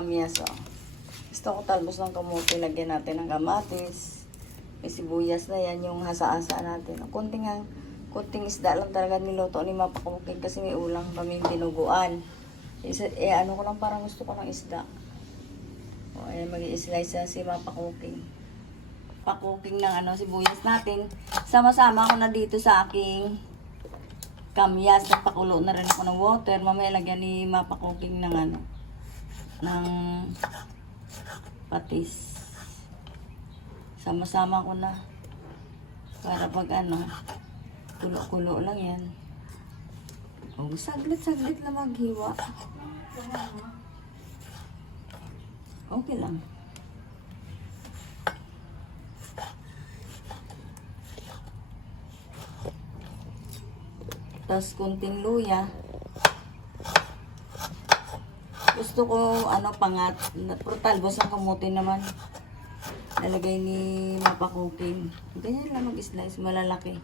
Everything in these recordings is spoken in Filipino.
kamyas, oh. Gusto ko talbos ng kamote, lagyan natin ng kamatis. May sibuyas na yan, yung hasa-hasa natin. Kunting isda lang talaga niluto ni Mapakuking kasi may ulang kaming dinuguan. Ano ko lang, parang gusto ko ng isda. O, ayan, mag-i-slice na si Mapakuking. Pakuking ng sibuyas natin. Sama-sama ko na dito sa aking kamyas. Nagpakulo na rin ako ng water. Mamaya lagyan ni Mapakuking ng ng patis. Sama-sama ko na. Para pag kulo-kulo lang yan. Oh, saglit-saglit na maghiwa. Okay lang. Tapos kunting luya. Gusto ko pangat. Talbos ang kamote naman. Nalagay ni Mapakuking. Ganyan lang mag-slice. Malalaki.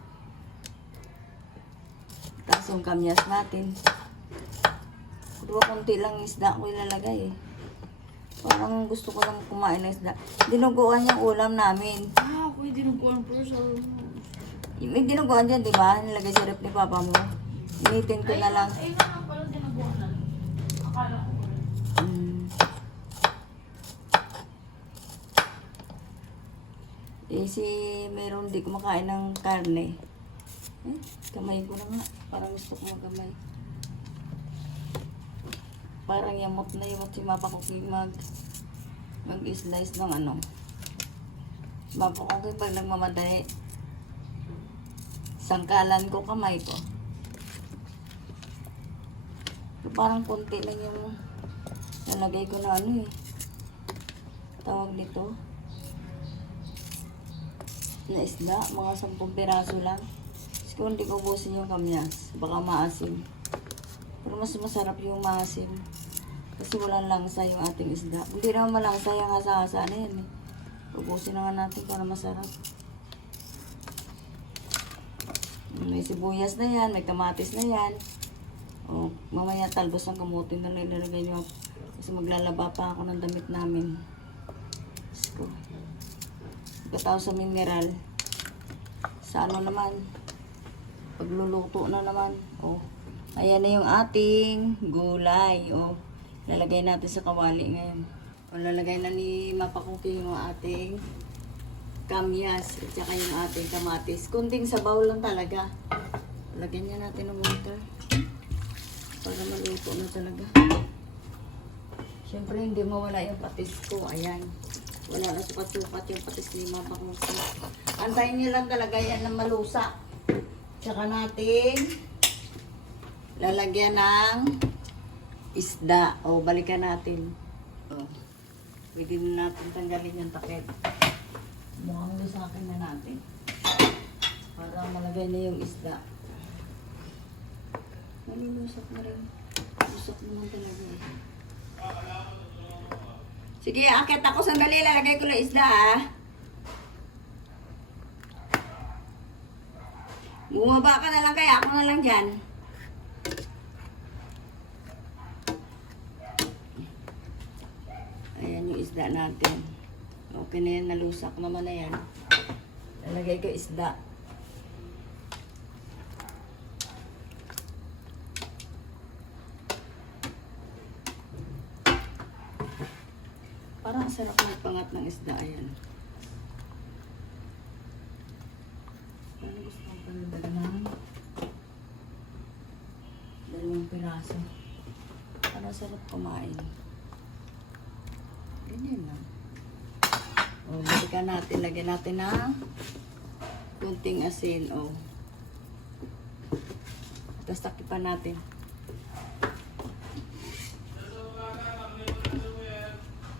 Tapos yung kamyas natin. Pero konti lang isda ko ilalagay eh. Parang gusto ko lang kumain ng isda. Dinuguan yung ulam namin. Okay, dinuguan po sa... May dinuguan dyan, di ba? Nilagay sa rep ni Papa mo. Initin ko na lang. Ay, nga pala dinuguan. Akala ko. Meron di kumakain ng karne. Kamay ko na nga. Parang gusto ko magamay. Parang yamot na yamot si Mapakuking mag-slice ng Mapakuking pag nagmamadali. Sangkalan ko kamay ko. So, parang konti lang yung nalagay ko na tawag nito. Na isda, mga 10 piraso lang. Kasi kung hindi ko ubusin yung kamyas, baka maasim. Pero mas masarap yung maasim. Kasi walang langsa yung ating isda. Hindi naman malangsa yung hasa-hasa na yan eh. Ubusin na nga natin para masarap. May sibuyas na yan, may kamatis na yan. O, mamaya talbos ng kamote na ilalagay nyo. Kasi maglalaba pa ako ng damit namin. Let's go. Pagkatapos sa mineral, sa naman, pagluluto na naman. Oh, ayan na yung ating gulay. Oh, lalagay natin sa kawali ngayon. Oh, lalagay na ni Mapakuking yung ating kamyas at saka yung ating kamatis. Kunting sabaw lang talaga. Lagyan niya natin ng water para maluto na talaga. Siyempre hindi mawala yung patis ko. Ayan. Wala na sukat-sukat yung patis ni Mapakuking. Antayin niyo lang talaga yan ng malusa. Tsaka natin lalagyan ng isda. O, balikan natin. O, pwede na natin tanggalin yung takip. Mukhang lusakin na natin. Para malagay na yung isda. Nalilusak na rin. Lusak naman talaga eh. Sige, akit ako sandali. Lalagay ko lang isda Bumaba ka na lang kaya. Ako na lang dyan. Ayan yung isda natin. Okay na yan. Nalusak naman na yan. Lalagay ko isda. Parang sarap magpangat ng isda. Ayan. Parang gusto kong panadagan ng 2 piraso. Parang sarap kumain. Ganyan lang. O, balikan natin. Lagyan natin ng kunting asin. O. Tapos takipan natin.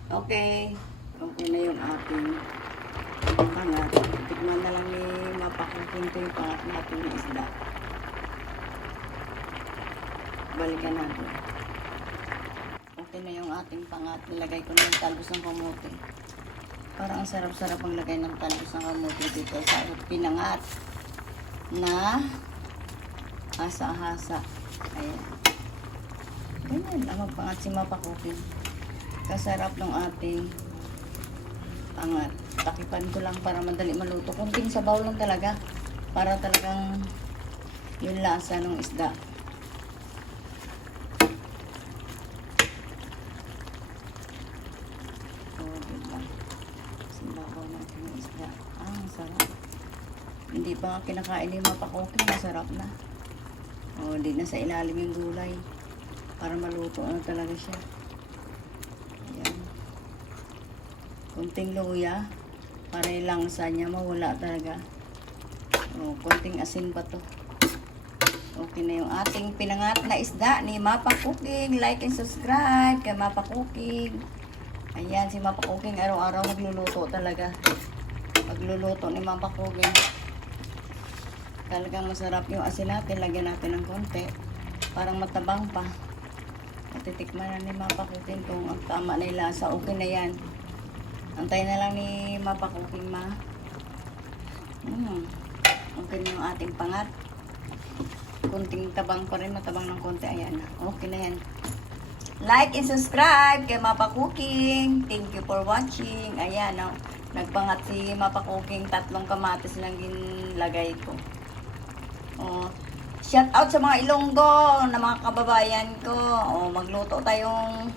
Okay. Okay na yung ating pangat. Tignan na lang ni Mapakuking ko yung pangat natin ng isda. Balikan natin. Okay na yung ating pangat. Nilagay ko na yung talbos ng kamote. Parang ang sarap-sarap ang lagay ng talbos ng kamote dito sa pinangat na hasa-hasa. Ayan. Ganyan lang ang pangat si Mapakuking. kasarap ng ating pangat. Takipan ko lang para madali maluto. Kunting sabaw lang talaga. Para talagang yung lasa ng isda. Oh, diba? Sabaw natin ng isda. Ang sarap. Hindi pa nga kinakain yung mapakoking. Masarap na. Oh, di na sa ilalim yung gulay. Para maluto na talaga siya. Ayan. Kunting luya. Para yung langsa niya mawala talaga. Oh, kunting asin pa to. Okay na yung ating pinangat na isda ni Mapa Cooking. Like and subscribe kay Mapa Cooking. Ayan, si Mapa Cooking araw-araw magluluto talaga. Magluluto ni Mapa Cooking. Talagang masarap yung asin natin. Lagyan natin ng konti. Parang matabang pa. Matitikman na ni Mapa Cooking kung ang tama na yung lasa. Okay na yan. Antay na lang ni Mapa Cooking ma. Okay na yung ating pangat. Kunting tabang pa rin. Matabang ng konti. Ayan na. Okay na yan. Like and subscribe kay Mapa Cooking. Thank you for watching. Ayan o. Nagpangat si Mapa Cooking. 3 kamatis lang ginlagay ko. Oh, shout out sa mga Ilonggo na mga kababayan ko. Oh, magluto tayong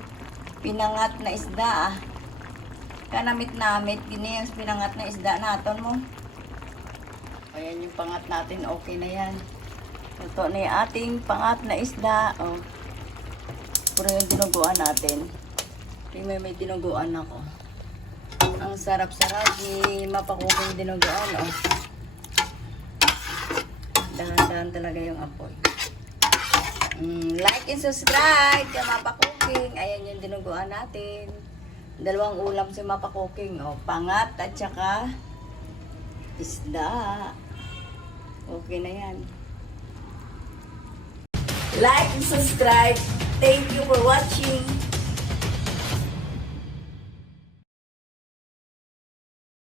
pinangat na isda. Kanamit-namit din yung pinangat na isda natin mo. Ayan yung pangat natin. Okay na yan. Ito na yung ating pangat na isda. Oh. Puro yung dinuguan natin. May dinuguan ako. Ang sarap-sarap ni Mapa Cooking dinuguan. Oh. Dahan-dahan talaga yung apoy. Like and subscribe kay Mapa Cooking. Ayan yung dinuguan natin. 2 ulam si Mapa Cooking. Oh, pangat at saka isda. Okay na yan. Like and subscribe. Thank you for watching.